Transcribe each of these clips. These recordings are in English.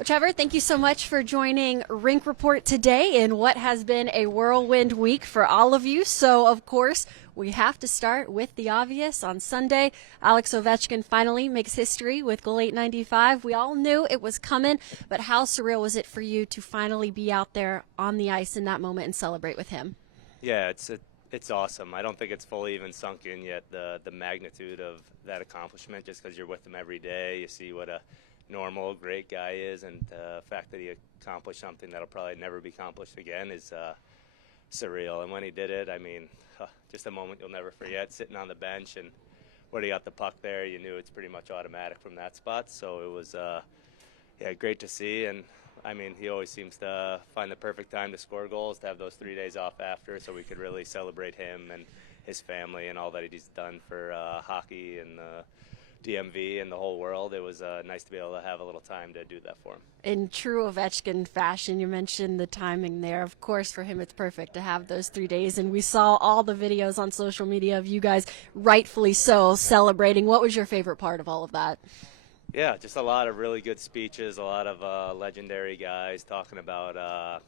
Well, Trevor, thank you so much for joining Rink Report today in what has been a whirlwind week for all of you. So, of course, we have to start with the obvious. On Sunday, Alex Ovechkin finally makes history with goal 895. We all knew it was coming, but how surreal was it for you to finally be out there on the ice in that moment and celebrate with him? Yeah, it's awesome. I don't think it's fully even sunk in yet, the magnitude of that accomplishment, just because you're with him every day. You see what a normal, great guy is, and the fact that he accomplished something that'll probably never be accomplished again is surreal. And when he did it, I mean, just a moment you'll never forget, sitting on the bench, and when he got the puck there, you knew it's pretty much automatic from that spot. So it was, yeah, great to see. And I mean, he always seems to find the perfect time to score goals, to have those 3 days off after, so we could really celebrate him and his family and all that he's done for hockey and the DMV and the whole world. It was nice to be able to have a little time to do that for him. In true Ovechkin fashion, you mentioned the timing there. Of course, for him, it's perfect to have those 3 days. And we saw all the videos on social media of you guys, rightfully so, celebrating. What was your favorite part of all of that? Yeah, just a lot of really good speeches, a lot of legendary guys talking about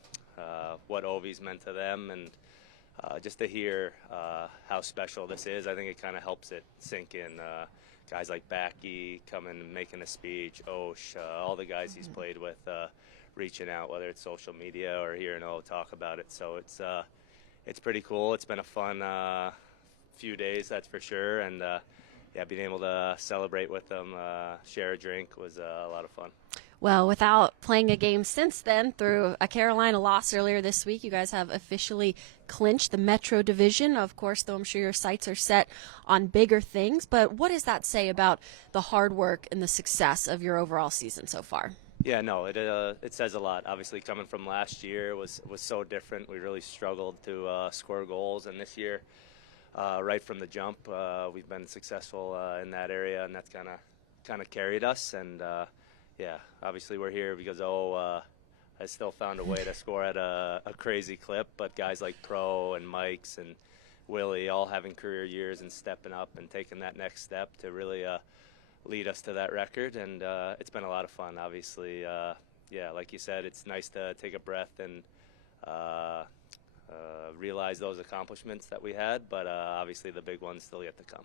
what Ovi's meant to them, and just to hear how special this is. I think it kind of helps it sink in. Guys like Backy coming and making a speech, Osh, all the guys he's played with reaching out, whether it's social media or hearing O talk about it. So it's pretty cool. It's been a fun few days, that's for sure. And yeah, being able to celebrate with them, share a drink was a lot of fun. Well, without playing a game since then, through a Carolina loss earlier this week, you guys have officially clinched the Metro Division. Of course, though, I'm sure your sights are set on bigger things. But what does that say about the hard work and the success of your overall season so far? Yeah, no, it says a lot. Obviously, coming from last year was so different. We really struggled to score goals, and this year, right from the jump, we've been successful in that area, and that's kind of carried us. And yeah, obviously we're here because has still found a way to score at a crazy clip. But guys like Pro and Mike's and Willie all having career years and stepping up and taking that next step to really lead us to that record. And it's been a lot of fun, obviously. Yeah, like you said, it's nice to take a breath and realize those accomplishments that we had. But obviously the big one's still yet to come.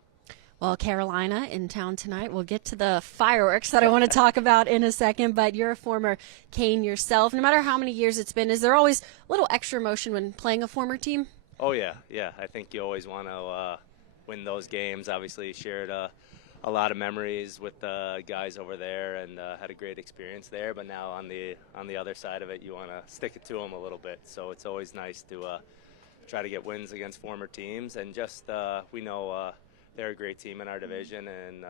Well, Carolina in town tonight. We'll get to the fireworks that I want to talk about in a second, but you're a former Cane yourself. No matter how many years it's been, is there always a little extra emotion when playing a former team? Oh, yeah. I think you always want to win those games. Obviously, shared a lot of memories with the guys over there and had a great experience there. But now on the other side of it, you want to stick it to them a little bit. So it's always nice to try to get wins against former teams. And just we know they're a great team in our division, and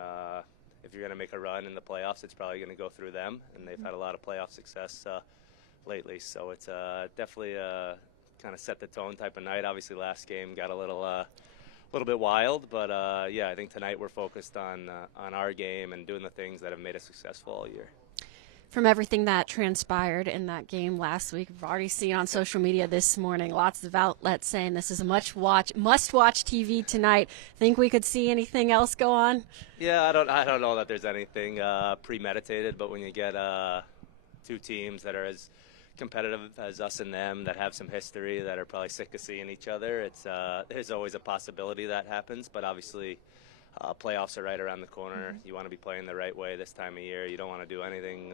if you're going to make a run in the playoffs, it's probably going to go through them, and they've had a lot of playoff success lately. So it's definitely kind of set the tone type of night. Obviously, last game got a little bit wild, but yeah, I think tonight we're focused on our game and doing the things that have made us successful all year. From everything that transpired in that game last week, we've already seen on social media this morning lots of outlets saying this is a must-watch TV tonight. Think we could see anything else go on? Yeah, I don't know that there's anything premeditated, but when you get two teams that are as competitive as us and them, that have some history, that are probably sick of seeing each other, there's always a possibility that happens. But obviously, playoffs are right around the corner. You want to be playing the right way this time of year. You don't want to do anything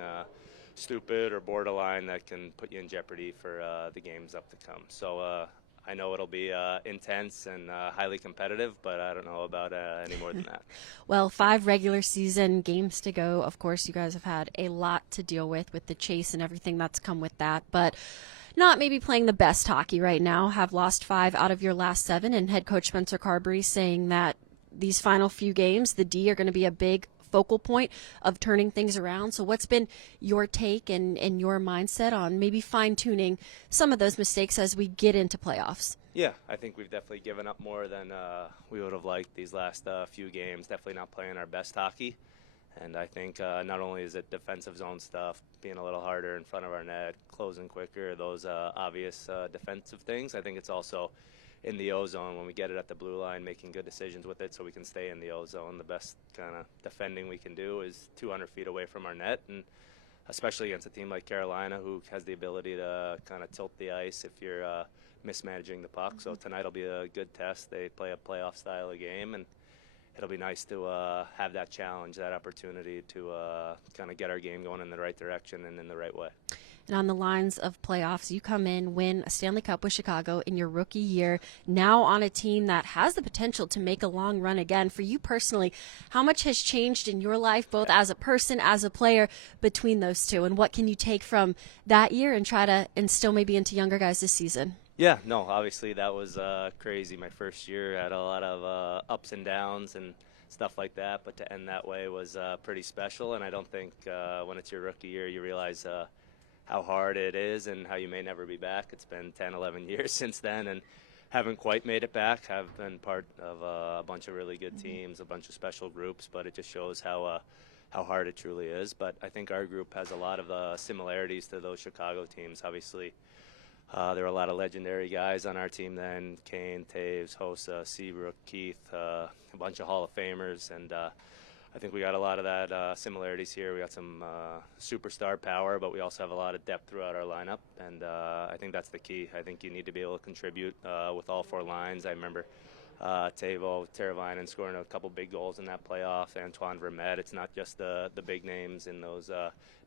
stupid or borderline that can put you in jeopardy for the games up to come. So I know it'll be intense and highly competitive, but I don't know about any more than that. Well, 5 regular season games to go. Of course, you guys have had a lot to deal with the chase and everything that's come with that, but not maybe playing the best hockey right now. Have lost 5 out of your last 7, and head coach Spencer Carberry saying that these final few games, the D are going to be a big focal point of turning things around. So what's been your take and your mindset on maybe fine-tuning some of those mistakes as we get into playoffs? Yeah, I think we've definitely given up more than we would have liked these last few games. Definitely not playing our best hockey. And I think not only is it defensive zone stuff, being a little harder in front of our net, closing quicker, those obvious defensive things. I think it's also in the O-zone when we get it at the blue line, making good decisions with it so we can stay in the O-zone. The best kind of defending we can do is 200 feet away from our net, and especially against a team like Carolina, who has the ability to kind of tilt the ice if you're mismanaging the puck. So tonight will be a good test. They play a playoff style of game, and it'll be nice to have that challenge, that opportunity to kind of get our game going in the right direction and in the right way. And on the lines of playoffs, you come in, win a Stanley Cup with Chicago in your rookie year, now on a team that has the potential to make a long run again. For you personally, how much has changed in your life, both as a person, as a player, between those two? And what can you take from that year and try to instill maybe into younger guys this season? Yeah, no, obviously that was crazy. My first year had a lot of ups and downs and stuff like that, but to end that way was pretty special. And I don't think when it's your rookie year you realize how hard it is and how you may never be back. It's been 10, 11 years since then, and haven't quite made it back. Have been part of a bunch of really good teams, a bunch of special groups, but it just shows how hard it truly is. But I think our group has a lot of similarities to those Chicago teams. Obviously, there were a lot of legendary guys on our team then: Kane, Taves, Hossa, Seabrook, Keith, a bunch of Hall of Famers, and I think we got a lot of that similarities here. We got some superstar power, but we also have a lot of depth throughout our lineup, and I think that's the key. I think you need to be able to contribute with all four lines. I remember Teuvo Teravainen scoring a couple big goals in that playoff, Antoine Vermette. It's not just the big names in those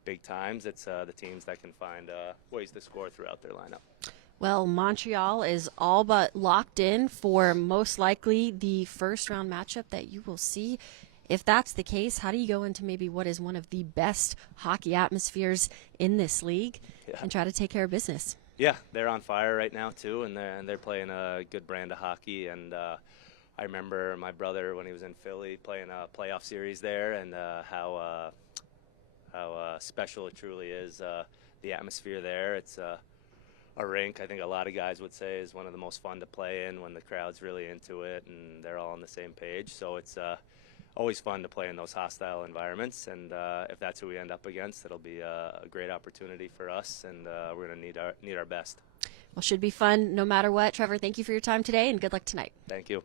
big times. It's the teams that can find ways to score throughout their lineup. Well, Montreal is all but locked in for most likely the first round matchup that you will see. If that's the case, how do you go into maybe what is one of the best hockey atmospheres in this league and try to take care of business? Yeah, they're on fire right now too, and they're playing a good brand of hockey. And I remember my brother when he was in Philly playing a playoff series there, and how special it truly is. The atmosphere there. It's a rink. I think a lot of guys would say is one of the most fun to play in when the crowd's really into it and they're all on the same page. So it's always fun to play in those hostile environments, and if that's who we end up against, it'll be a great opportunity for us, and we're going to need our best. Well, should be fun no matter what. Trevor, thank you for your time today, and good luck tonight. Thank you.